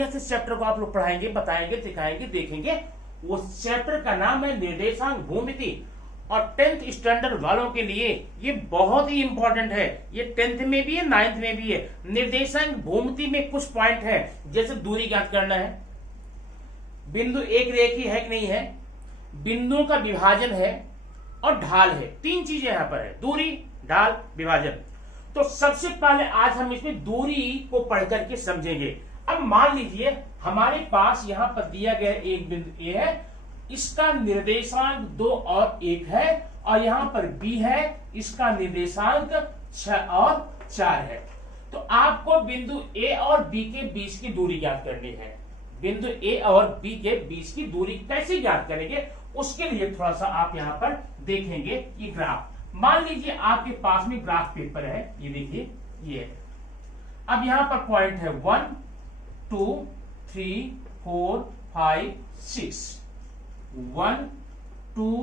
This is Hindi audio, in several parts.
बढ़िया से चैप्टर को आप लोग पढ़ाएंगे, बताएंगे, सिखाएंगे, देखेंगे। उस चैप्टर का नाम है निर्देशांक भूमिति, और 10th स्टैंडर्ड वालों के लिए ये बहुत ही इंपॉर्टेंट है। ये 10th में भी है, 9th में भी है। निर्देशांक भूमिति में कुछ पॉइंट है, जैसे दूरी ज्ञात करना है, बिंदु एक रेखीय है कि नहीं है, बिंदुओं का विभाजन है, और ढाल है। 3 चीजें यहां पर है, दूरी, ढाल, विभाजन। तो सबसे पहले आज हम इसमें दूरी को पढ़ करके समझेंगे। अब मान लीजिए हमारे पास यहां पर दिया गया एक बिंदु ए है, इसका निर्देशांक 2 और 1 है, और यहां पर बी है, इसका निर्देशांक 6 और 4 है। तो आपको बिंदु ए और बी के बीच की दूरी ज्ञात करनी है। बिंदु ए और बी के बीच की दूरी कैसे ज्ञात करेंगे, उसके लिए थोड़ा सा आप यहां पर देखेंगे ये ग्राफ। मान लीजिए आपके पास में ग्राफ पेपर है, ये देखिए ये है। अब यहां पर पॉइंट है 1 2 3 4 5 6, 1 2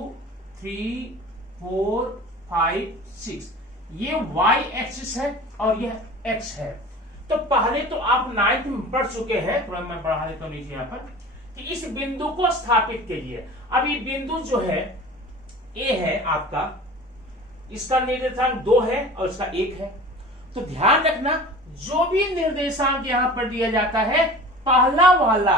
3 4 5 6, ये y एक्सिस है और यह x है। तो पहले तो आप 9th में पढ़ चुके हैं, थोड़ा मैं बढ़ा देता हूं नीचे यहां पर, कि इस बिंदु को स्थापित कीजिए। अब ये बिंदु जो है a है आपका, इसका निर्देशांक 2 है और इसका 1 है। तो ध्यान रखना, जो भी निर्देशांक यहां पर दिया जाता है, पहला वाला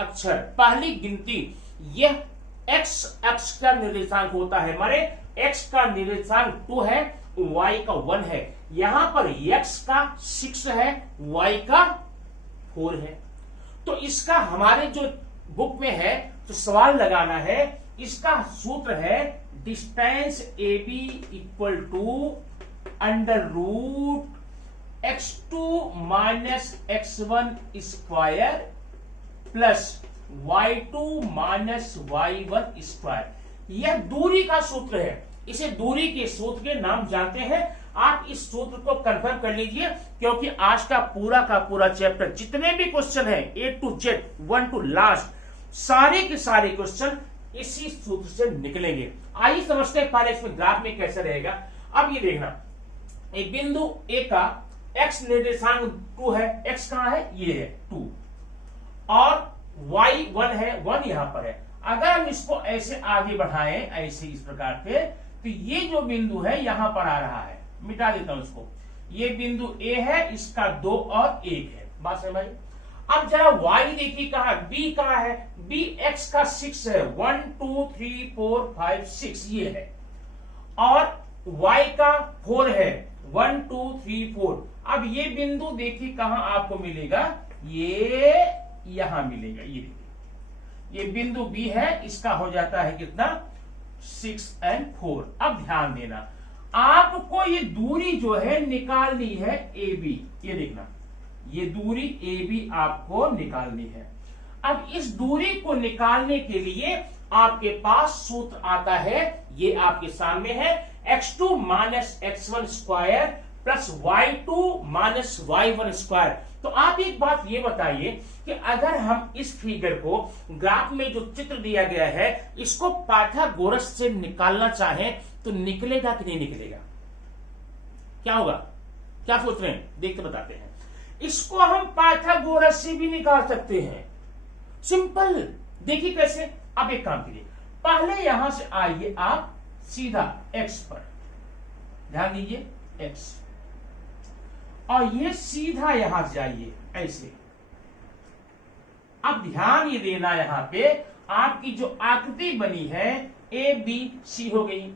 अक्षर, पहली गिनती, यह x अक्ष का निर्देशांक होता है। हमारे x का निर्देशांक 2 है, y का 1 है। यहां पर x का 6 है, y का 4 है। तो इसका हमारे जो बुक में है, तो सवाल लगाना है, इसका सूत्र है distance A B equal to under root x2 minus x1 square plus y2 minus y1 square. यह दूरी का सूत्र है। इसे दूरी के सूत्र के नाम जानते हैं। आप इस सूत्र को कंफर्म कर लीजिए, क्योंकि आज का पूरा चैप्टर जितने भी क्वेश्चन है A to Z 1 to last, सारे के सारे क्वेश्चन इसी सूत्र से निकलेंगे। आइए समझते हैं पहले इसमें ग्राफ में कैसे रहेगा। अब ये देखना, एक बिंदु ए का x निर्देशांक 2 है, x कहां है, ये है 2, और y 1 है, 1 यहां पर है। अगर हम इसको ऐसे आगे बढ़ाएं, ऐसे इस प्रकार से, तो ये जो बिंदु है यहां पर आ रहा है, मिटा देता हूं इसको। ये बिंदु a है, इसका 2 और 1 है। बात समझ में आई? अब जरा y देखिए कहां, b कहां है, b x का 6 है, 1 2 3 4 5 6 ये है, और y का 4 है, 1 2 3 4। अब ये बिंदु देखिए कहां आपको मिलेगा, ये यहां मिलेगा। ये देखिए, ये बिंदु b है, इसका हो जाता है कितना, 6 और 4। अब ध्यान देना, आपको ये दूरी जो है निकालनी है AB। ये देखना, ये दूरी AB आपको निकालनी है। अब इस दूरी को निकालने के लिए आपके पास सूत्र आता है, ये आपके सामने है, x2 minus x1 square plus y2 minus y1 square. तो आप एक बात ये बताइए कि अगर हम इस फिगर को, ग्राफ में जो चित्र दिया गया है, इसको पाइथागोरस से निकालना चाहें तो निकलेगा कि नहीं निकलेगा? क्या होगा? क्या सोच रहे हैं? देखते बताते हैं। इसको हम पाइथागोरस से भी निकाल सकते हैं, सिंपल। देखिए कैसे। अब एक काम कीजिए, पहले यहां से आइए आप सीधा x पर, ध्यान दीजिए x, और ये सीधा यहां से जाइए ऐसे। अब ध्यान ये देना, यहां पे आपकी जो आकृति बनी है ए बी सी हो गई।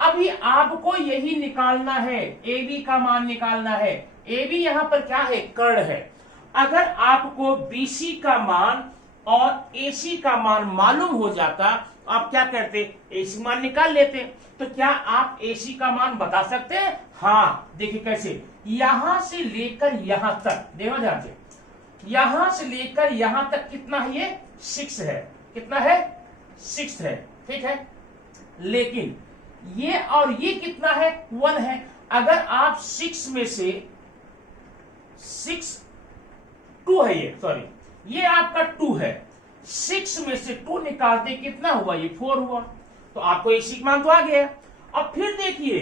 अभी आपको यही निकालना है, ए बी का मान निकालना है। ए बी यहां पर क्या है, कर्ण है। अगर आपको बीसी का मान और एसी का मान मालूम हो जाता, आप क्या करते, एसी मान निकाल लेते। तो क्या आप एसी का मान बता सकते हैं? हाँ, देखिए कैसे, यहां से लेकर यहां तक, देखो ध्यान से, यहां से लेकर यहां तक कितना है, ये 6 है। कितना है? 6 है, ठीक है। लेकिन ये और ये कितना है, 1 है। अगर आप 6 में से 6 2 है, ये सॉरी, ये आपका 2 है, 6 में से 2 निकालते कितना हुआ, ये 4 हुआ। तो आपको एसी मान तो आ गया। अब फिर देखिए,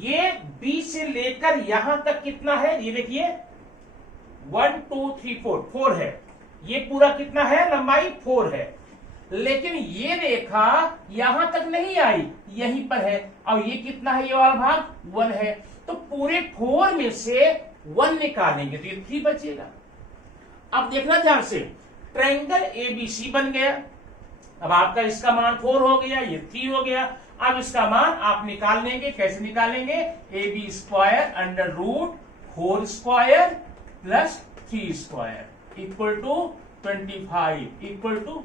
ये बी से लेकर यहां तक कितना है, ये देखिए 1 2 3 4 4 है। ये पूरा कितना है, लंबाई 4 है, लेकिन ये रेखा यहां तक नहीं आई, यहीं पर है, और ये कितना है, ये वाला भाग 1 है, तो पूरे 4 में से 1 निकालेंगे तो ये 3 बचेगा। अब देखना ध्यान से, ट्रायंगल एबीसी बन गया। अब आपका इसका मान 4 हो गया, ये 3 हो गया। अब इसका मान आप निकाल लेंगे, कैसे निकालेंगे, AB square under root 4 square plus 3 square equal to 25 equal to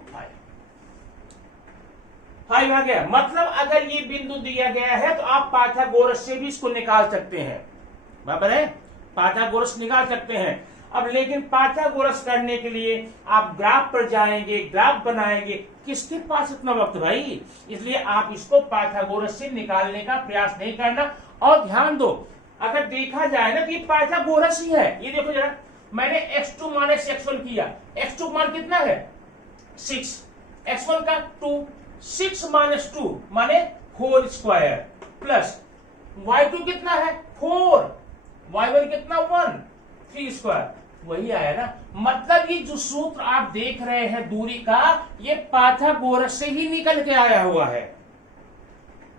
5 आ गया। मतलब अगर ये बिंदु दिया गया है तो आप पाइथागोरस से भी इसको निकाल सकते हैं, बराबर है, पाइथागोरस निकाल सकते हैं। अब लेकिन पाइथागोरस करने के लिए आप ग्राफ पर जाएंगे, ग्राफ बनाएंगे, किसके पास इतना वक्त भाई, इसलिए आप इसको पाइथागोरस से निकालने का प्रयास नहीं करना। और ध्यान दो, अगर देखा जाए ना कि ये पाइथागोरस ही है, ये देखो जरा, मैंने x2 माइनस x1 किया, x2 मान कितना है 6, x1 का 2, 6 माइनस 2 माने 4 स्क्वायर प्लस y2 कितना है 4, y1 कितना 1, 3 स्क्वायर, वही आया ना। मतलब ये जो सूत्र आप देख रहे हैं दूरी का, ये पाइथागोरस से ही निकल के आया हुआ है।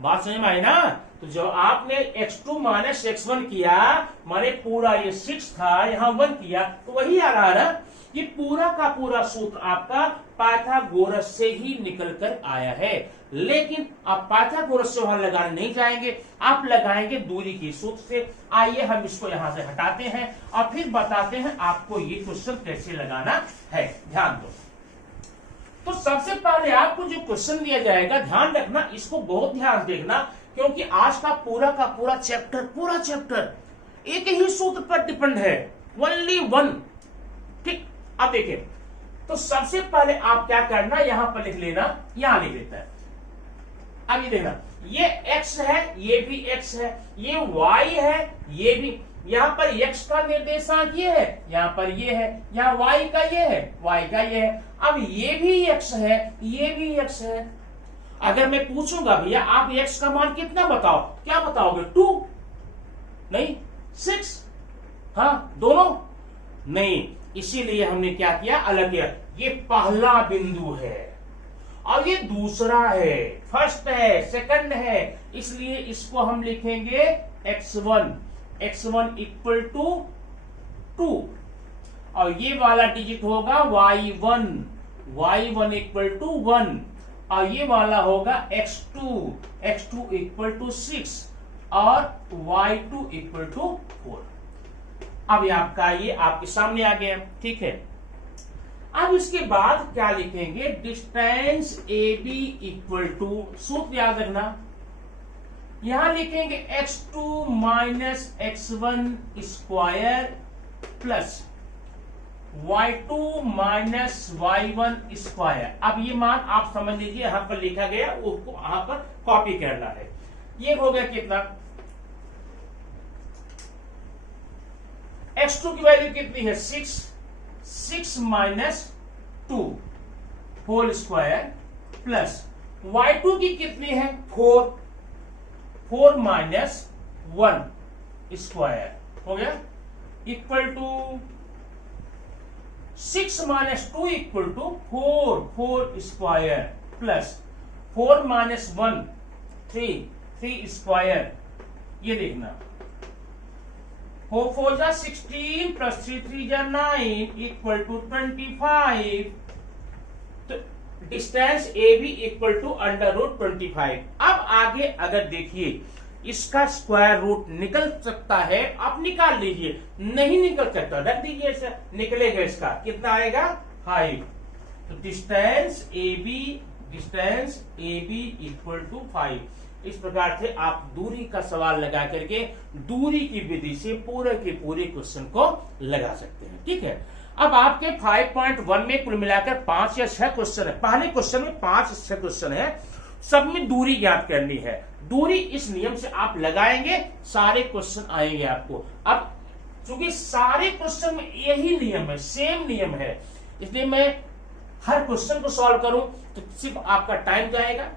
बात समझ में आई ना। तो जो आपने x2 माइनस x1 किया, माने पूरा ये 6 था, यहां 1 किया, तो वही आ रहा है ना। ये पूरा का पूरा सूत्र आपका पाइथागोरस से ही निकल कर आया है। लेकिन आप पाइथागोरस से वहां लगाने नहीं जाएंगे, आप लगाएंगे दूरी की सूत्र से। आइए हम इसको यहां से हटाते हैं और फिर बताते हैं आपको ये क्वेश्चन कैसे लगाना है। ध्यान दो, तो सबसे पहले आपको जो क्वेश्चन दिया जाएगा, ध्यान रखना, इसको बहुत ध्यान देखना, क्योंकि आज का पूरा चैप्टर एक ही सूत्र पर डिपेंड है, ओनली वन। ठीक, अब देखिए, तो सबसे पहले आप क्या करना, यहां पर लिख लेना, यहां लिख लेता है। अब ये देखना, ये x है, ये भी x है, ये y है, ये भी, यहां पर x का निर्देशांक ये है, यहां पर ये है, यहां y का ये है, y का ये है। अब ये भी x है, ये भी x है। अगर मैं पूछूंगा भैया आप x का मान कितना बताओ, क्या बताओगे, 2 नहीं 6, हाँ दोनों नहीं, इसीलिए हमने क्या किया, अलग किया। ये पहला बिंदु है और ये दूसरा है, फर्स्ट है, सेकंड है, इसलिए इसको हम लिखेंगे x1 इक्वल टू 2, और ये वाला डिजिट होगा y1 इक्वल टू 1, और ये वाला होगा x2 इक्वल टू 6 और y2 इक्वल टू 4। अब ये आपका, ये आपके सामने आ गया, ठीक है। अब इसके बाद क्या लिखेंगे, डिस्टेंस AB इक्वल टू, सूत्र याद रखना, यहां लिखेंगे x2 minus x1 square plus y2 minus y1 square. अब ये मान आप समझ लीजिए, यहां पर लिखा गया, उसको यहां पर कॉपी करना है। ये हो गया कितना, x2 की वैल्यू कितनी है 6 minus 2 whole square plus y2 की कितनी है 4 माइनस 1 स्क्वायर, हो गया equal to 6 minus 2 equal to 4 square plus 4 minus 1 3 square. ये देखना, 4 जा 16 प्लस 3 जा 9 इक्वल टू 25। तो distance AB equal to under root 25। अब आगे अगर देखिए, इसका स्क्वायर रूट निकल सकता है, आप निकाल लीजिए, नहीं निकल सकता रख दीजिए, ऐसा निकलेगा, इसका कितना आएगा 5। तो डिस्टेंस AB इक्वल टू 5। इस प्रकार से आप दूरी का सवाल लगा करके दूरी की विधि से पूरे के पूरे क्वेश्चन को लगा सकते हैं, ठीक है। अब आपके 5.1 में कुल मिलाकर 5 या 6 क्वेश्चन है। पहले क्वेश्चन में 5 या 6 क्वेश्चन है, सब में दूरी ज्ञात करनी है। दूरी इस नियम से आप लगाएंगे, सारे क्वेश्चन आएंगे आपको। अब चूंकि सारे क्वेश्चन में यही नियम है, सेम नियम है, इसलिए मैं हर क्वेश्चन को सॉल्व करूं तो सिर्फ आपका टाइम जाएगा,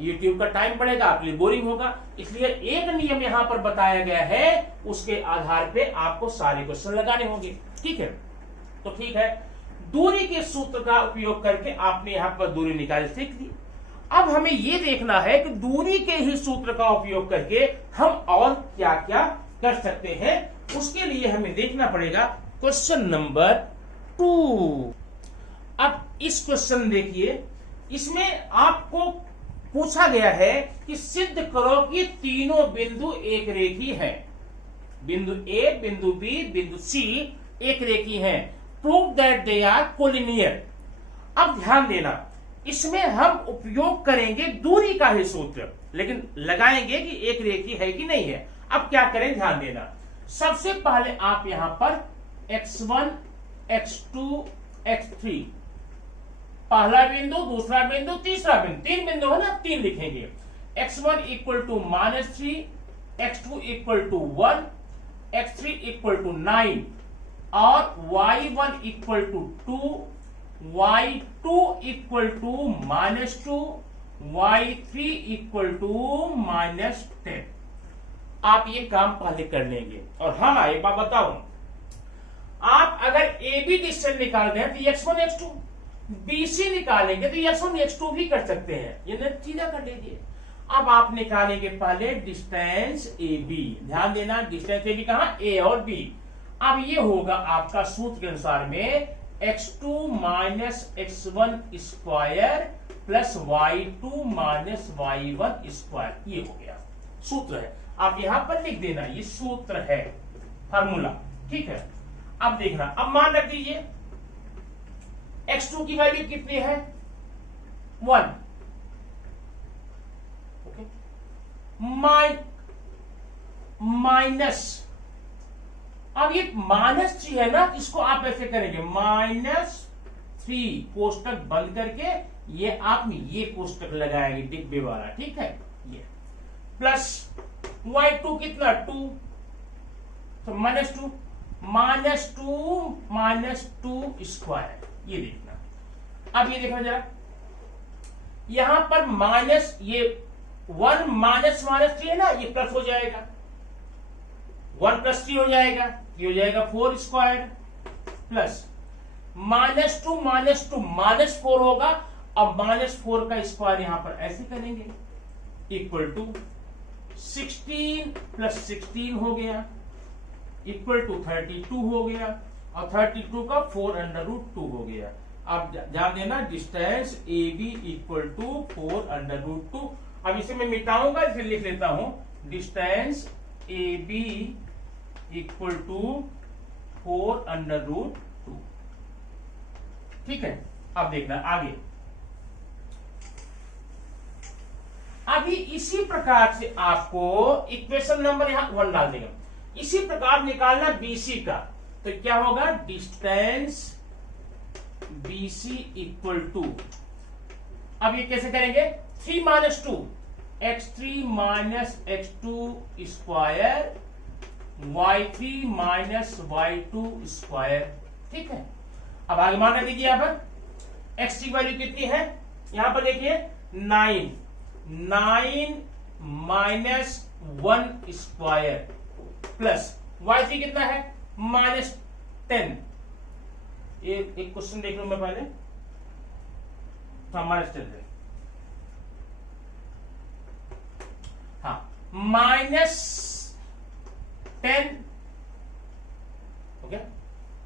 यूट्यूब का टाइम बढ़ेगा, आपके लिए बोरिंग होगा। इसलिए एक नियम यहां पर बताया गया है, उसके आधार पे आपको सारे क्वेश्चन लगाने होंगे, ठीक है। तो ठीक है, दूरी के सूत्र का उपयोग करके आपने यहां पर दूरी निकाल सीख ली। अब हमें यह देखना है कि दूरी के ही सूत्र का उपयोग करके हम और क्या क्या कर सकते हैं। उसके लिए हमें देखना पड़ेगा क्वेश्चन नंबर 2। अब इस क्वेश्चन देखिए, इसमें आपको पूछा गया है कि सिद्ध करो कि तीनों बिंदु एक रेखी है। बिंदु ए, बिंदु बी, बिंदु सी एक रेखी हैं। Prove that they are collinear. अब ध्यान देना, इसमें हम उपयोग करेंगे दूरी का ही सूत्र, लेकिन लगाएंगे कि एक रेखी है कि नहीं है। अब क्या करें, ध्यान देना। सबसे पहले आप यहां पर x1, x2, x3, पहला बिंदु, दूसरा बिंदु, तीसरा बिंदु, 3 बिंदु है ना, 3 लिखेंगे। x1 equal to -3, x2 equal to 1, x3 equal to 9 और y1 equal to 2, y2 equal to -2, y3 equal to -10। आप ये काम पहले कर लेंगे। और हाँ, एक बात बताओ, आप अगर ए बी डिस्टेंस निकाल रहे हैं तो x1 x2, BC निकालेंगे तो x1 x2 भी कर सकते हैं। ये सीधा कर लीजिए। अब आप निकालेंगे पहले डिस्टेंस AB। ध्यान देना, डिस्टेंस AB कहां, A और B। अब ये होगा आपका सूत्र के अनुसार में x2 minus x1 square plus y2 minus y1 square. ये हो गया सूत्र है। आप यहां पर लिख देना, ये सूत्र है, फार्मूला। ठीक है, अब देखना, अब मान रख दीजिए x2 की वैल्यू कितनी है, 1। ओके, माइनस, अब ये -3 है ना, इसको आप ऐसे करेंगे -3, कोष्टक बंद करके ये आप ये कोष्टक लगाएंगे डिब्बे वाला। ठीक है, ये प्लस y2 कितना, 2, तो -2 स्क्वायर। ये देखना, अब ये देखना जरा, यहां पर माइनस, ये 1 -3 है ना, ये प्लस हो जाएगा, 1 + 3 हो जाएगा, ये हो जाएगा 4 स्क्वायर प्लस -2 -4 होगा। अब -4 का स्क्वायर यहां पर ऐसे करेंगे, इक्वल टू 16 + 16 हो गया, इक्वल टू 32 हो गया, और 32 का 4√2 हो गया। अब ध्यान देना, डिस्टेंस AB इक्वल टू 4√2। अब इसे मैं मिटाऊंगा, इसे लिख लेता हूं, डिस्टेंस AB इक्वल टू 4√2। ठीक है, अब देखना आगे। अभी इसी प्रकार से आपको इक्वेशन नंबर यहां 1 डाल देगा। इसी प्रकार निकालना BC का, तो क्या होगा, डिस्टेंस BC इक्वल टू, अब ये कैसे करेंगे, 3 - 2, x3 minus x2 square, y3 minus y2 square. ठीक है, अब आगे मान रख दीजिए। यहां पर x की वैल्यू कितनी है, यहां पर देखिए 9 -1 स्क्वायर प्लस y3 कितना है, -10। एक क्वेश्चन देख लू मैं पहले, -10 है, हाँ, -10, ओके,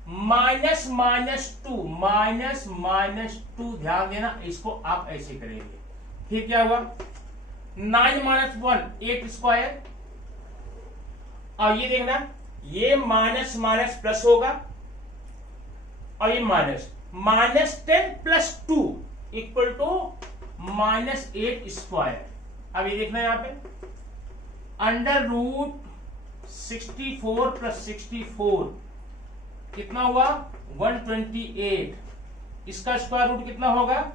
-2 ध्यान देना, इसको आप ऐसे करेंगे। फिर क्या हुआ, 9 - 1 8 स्क्वायर, और ये देखना, ये माइनस प्लस होगा, और ये -10 + 2 इक्वल टू -8 स्क्वायर। अब ये देखना यहां पे, √64 + 64 कितना हुआ, 128। इसका स्क्वायर रूट कितना होगा,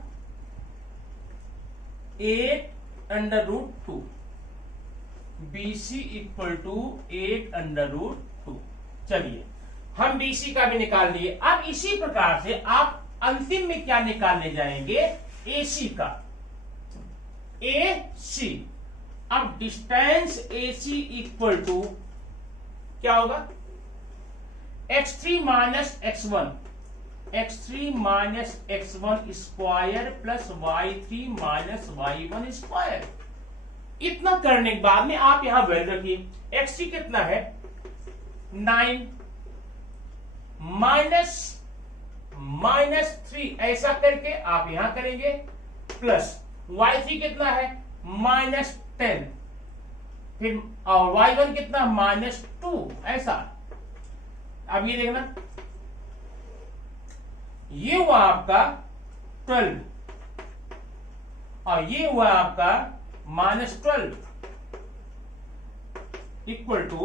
8√2। BC equal to 8√2। चलिए, हम BC का भी निकाल लिए। अब इसी प्रकार से आप अंतिम में क्या निकालने जाएंगे, AC का, AC। अब डिस्टेंस AC इक्वल टू क्या होगा, x3 - x1 x3 minus x1 square plus y3 minus y1 square. इतना करने के बाद में आप यहां वैल्यू रखिए, x3 कितना है 9 माइनस 3, ऐसा करके आप यहां करेंगे, प्लस y3 कितना है -10, फिर और y1 कितना -2, ऐसा। अब ये देखना, ये हुआ आपका 12 और ये हुआ आपका -12 इक्वल टू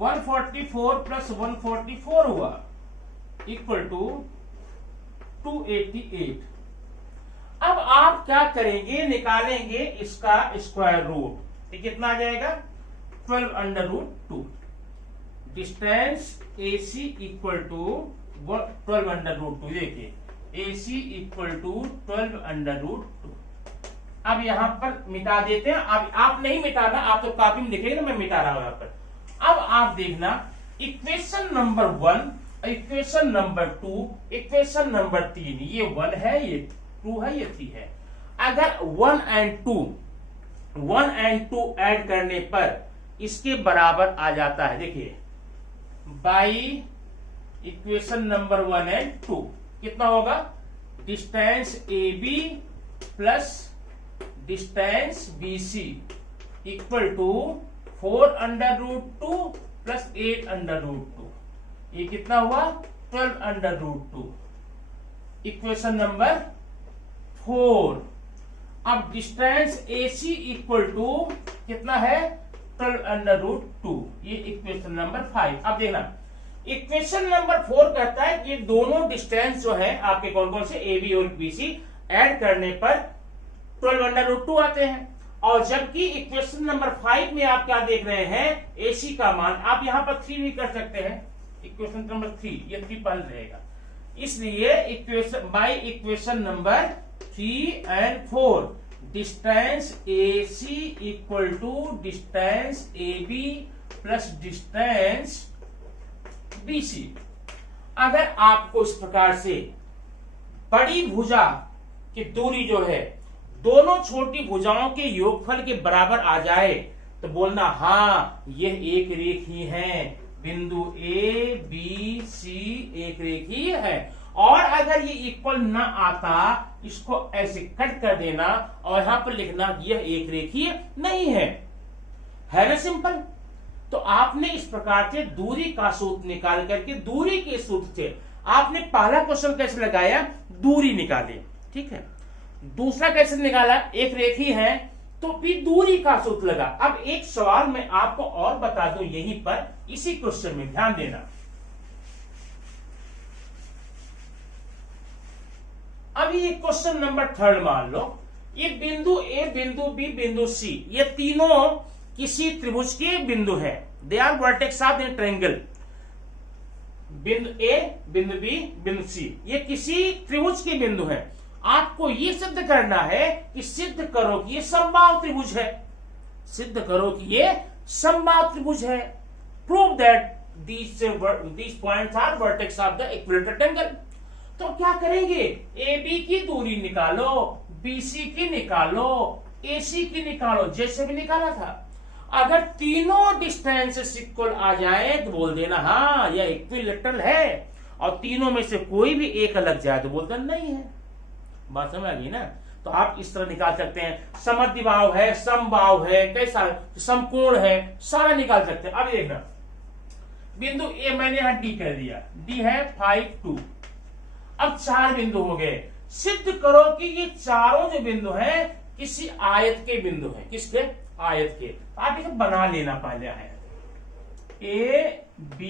144 प्लस 144 हुआ इक्वल टू 288। अब आप क्या करेंगे, निकालेंगे इसका स्क्वायर रूट, ये कितना आ जाएगा 12√2। डिस्टेंस AC इक्वल टू 12√2, देखिए AC इक्वल टू 12√2। अब यहां पर मिटा देते हैं, अब आप नहीं मिटाना, आप तो कॉपी में लिखेंगे ना, मैं मिटा रहा हूं यहां पर। अब आप देखना, equation number 1, equation number 2, equation number 3, ये 1 है, ये 2 है, ये 3 है। अगर 1 एंड 2 ऐड करने पर इसके बराबर आ जाता है, देखिए बाई इक्वेशन नंबर 1 एंड 2 कितना होगा, distance AB plus distance BC equal to 4√2 plus 8√2, ये कितना हुआ 12√2। Equation number 4। अब डिस्टेंस AC इक्वल टू कितना है 12√2, ये इक्वेशन नंबर 5। अब देखना, इक्वेशन नंबर 4 कहता है कि दोनों डिस्टेंस जो है आपके कौन कौन से AB और BC ऐड करने पर 12√2 आते हैं। और जबकि इक्वेशन नंबर 5 में आप क्या देख रहे हैं, AC का मान, आप यहां पर 3 भी कर सकते हैं, इक्वेशन नंबर 3, ये 3 पहले रहेगा। इसलिए equation by equation number 3 and 4, distance AC equal to distance AB plus distance BC। अगर आपको इस प्रकार से बड़ी भुजा की दूरी जो है दोनों छोटी भुजाओं के योगफल के बराबर आ जाए तो बोलना हाँ यह एक रेखी है, बिंदु A B C एक रेखी है। और अगर ये इक्वल ना आता, इसको ऐसे कट कर देना और यहां पर लिखना यह एक रेखीय नहीं है ना सिंपल। तो आपने इस प्रकार से दूरी का सूत्र निकाल करके, दूरी के सूत्र से आपने पहला क्वेश्चन कैसे लगाया, दूरी निकाली, ठीक है। दूसरा कैसे निकाला, एक रेखी है तो फिर दूरी का सूत्र लगा। अब एक सवाल मैं आपको और बता दूं यहीं पर, इसी क्वेश्चन में ध्यान देना। अभी ये क्वेश्चन नंबर 3 मान लो, ये बिंदु A, बिंदु B, बिंदु C, ये तीनों किसी त्रिभुज के बिंदु है। They are vertex of the triangle. बिंदु A, बिंदु B, बिंदु C, ये किसी त्रिभुज के बिंदु है। आपको ये सिद्ध करना है कि सिद्ध करो कि ये समबाहु त्रिभुज है, सिद्ध करो कि ये समबाहु त्रिभुज है। Prove that these points are vertex of the equilateral triangle। तो क्या करेंगे, AB की दूरी निकालो, BC की निकालो, AC की निकालो, जैसे भी निकाला था। अगर तीनों डिस्टेंस इक्वल आ जाए तो बोल देना हाँ यह इक्विलेटरल है, और तीनों में से कोई भी एक अलग जाए तो बोल देना नहीं है। बात समझ आ गई ना। तो आप इस तरह निकाल सकते हैं, समद्विबाहु है, समबाहु है, कैसा समकोण है, सारा निकाल सकते हैं। अब देखना, बिंदु A मैंने यहां D कर दिया, D है 5 2। अब 4 बिंदु हो गए। सिद्ध करो कि ये चारों जो बिंदु हैं किसी आयत के बिंदु हैं। किसके, आयत के। आप इसे बना लेना पहले आयत, A B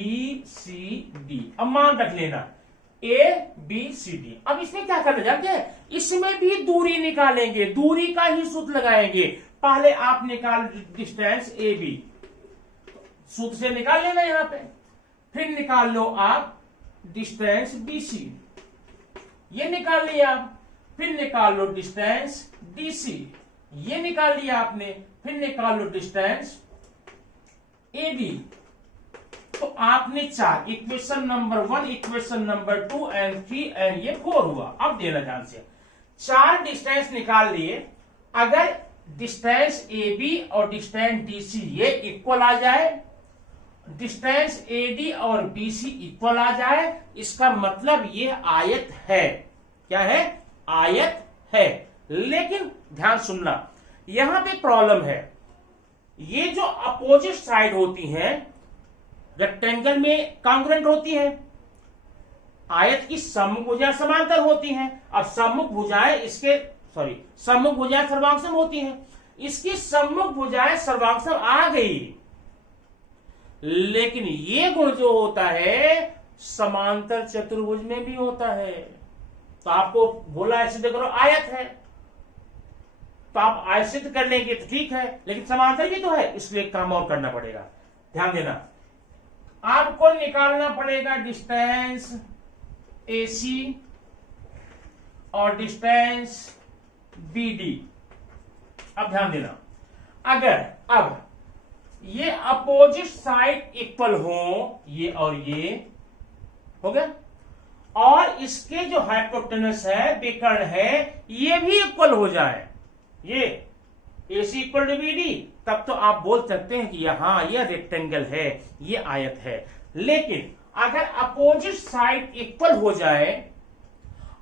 C D। अब मान रख लेना A B C D। अब इसमें क्या करना जानते हैं, इसमें भी दूरी निकालेंगे, दूरी का ही सूत्र लगाएंगे। पहले आप निकाल डिस्टेंस AB, सूत्र से निकाल लेना यहां पे। फिर निकाल लो आप डिस्टेंस BC, ये निकाल लिया आप। फिर निकाल लो डिस्टेंस DC, ये निकाल लिया आपने। फिर निकाल लो डिस्टेंस AB, तो आपने 4 equation number 1, equation number 2 and 3 and ये 4 हुआ। अब देना ध्यान से, 4 डिस्टेंस निकाल लिए। अगर डिस्टेंस ए बी और डिस्टेंस डी सी ये इक्वल आ जाए, डिस्टेंस ए डी और बी सी इक्वल आ जाए, इसका मतलब ये आयत है। क्या है? आयत है। लेकिन ध्यान सुनना, यहां पे प्रॉब्लम है। ये जो अपोजिट साइड होती हैं रेक्टेंगल में कांग्रुएंट होती है, आयत की सम्मुख भुजाएं समांतर होती हैं। अब सम्मुख भुजाएं सम्मुख भुजाएं सर्वांगसम होती हैं। इसकी सम्मुख भुजाएं सर्वांगसम आ गई, लेकिन ये गुण जो होता है समांतर चतुर्भुज में भी होता है। तो आपको बोला है सिद्ध करो, आयत है, तो आप आयत सिद्ध कर लेंगे तो ठीक है, लेकिन समांतर भी तो है, इसलिए काम और करना पड़ेगा। ध्यान देना, आपको निकालना पड़ेगा डिस्टेंस AC और डिस्टेंस BD। अब ध्यान देना, अगर अब ये अपोजिट साइड इक्वल हो, ये और ये हो गया, और इसके जो हाइपोटेनस है, विकर्ण है, ये भी इक्वल हो जाए, ये AC इक्वल टू BD, तब तो आप बोल सकते हैं कि यहां ये रेक्टेंगल है, ये आयत है। लेकिन अगर अपोजिट साइड इक्वल हो जाए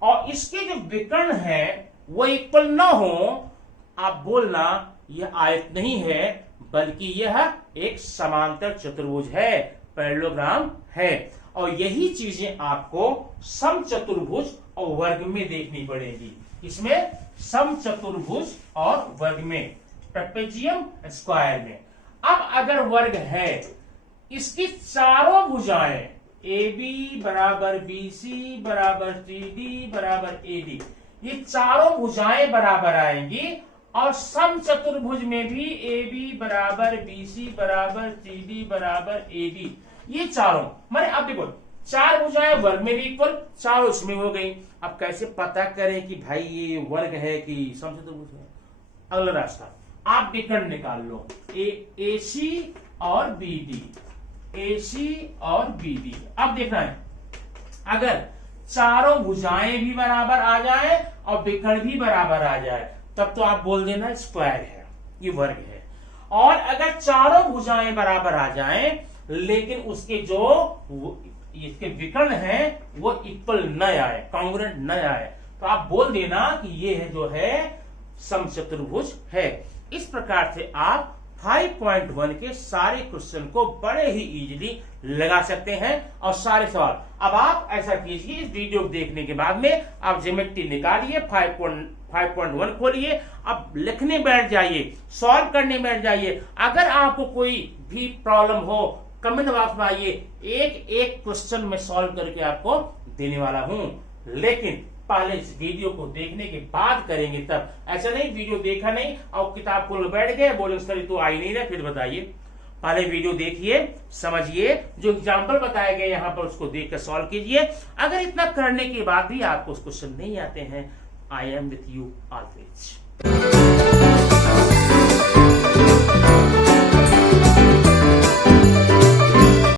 और इसके जो विकर्ण है वो इक्वल ना हो, आप बोलना यह आयत नहीं है, बल्कि यह एक समांतर चतुर्भुज है, पैरेललोग्राम है। और यही चीजें आपको समचतुर्भुज और वर्ग में देखनी पड़ेगी। इसमें समचतुर्भुज और वर्ग में, ट्रेपेजियम स्क्वायर में। अब अगर वर्ग है, इसकी चारों भुजाएं AB बराबर BC बराबर CD बराबर AD, ये चारों भुजाएं बराबर आएंगी, और समचतुर्भुज में भी AB बराबर BC बराबर CD बराबर AD, ये चारों माने अब देखो 4 भुजाएं वर्ग में भी इक्वल, 4 उसमें हो गई। अब कैसे पता करें कि भाई ये वर्ग है कि समचतुर्भुज है? अगला रास्ता, आप विकर्ण निकाल लो, AC और BD, AC और BD। अब देखना है, अगर चारों भुजाएं भी बराबर आ जाए और विकर्ण भी बराबर आ जाए, तब तो आप बोल देना स्क्वायर है, ये वर्ग है। और अगर चारों भुजाएं बराबर आ जाएं, लेकिन उसके जो इसके विकर्ण है वो इक्वल न आए, कांग्रुएंट न आए, तो आप बोल देना कि ये है जो है समचतुर्भुज है। इस प्रकार से आप 5.1 के सारे क्वेश्चन को बड़े ही इजीली लगा सकते हैं, और सारे सवाल। अब आप ऐसा कीजिए, इस वीडियो को देखने के बाद में आप ज्योमेट्री निकालिए, 5.1 खोलिए, अब लिखने बैठ जाइए, सॉल्व करने बैठ जाइए। अगर आपको कोई भी प्रॉब्लम हो, कमेंट बॉक्स में आइए, एक एक क्वेश्चन में सॉल्व करके आपको देने वाला हूं। लेकिन पहले इस वीडियो को देखने के बाद करेंगे तब, ऐसा नहीं वीडियो देखा नहीं और किताब खोल बैठ गए, बोले सर तो आई नहीं रहा, फिर बताइए। पहले वीडियो देखिए, समझिए, जो एग्जाम्पल बताए गए यहाँ पर उसको देख कर सॉल्व कीजिए। अगर इतना करने के बाद भी आपको क्वेश्चन नहीं आते हैं, I am with you always.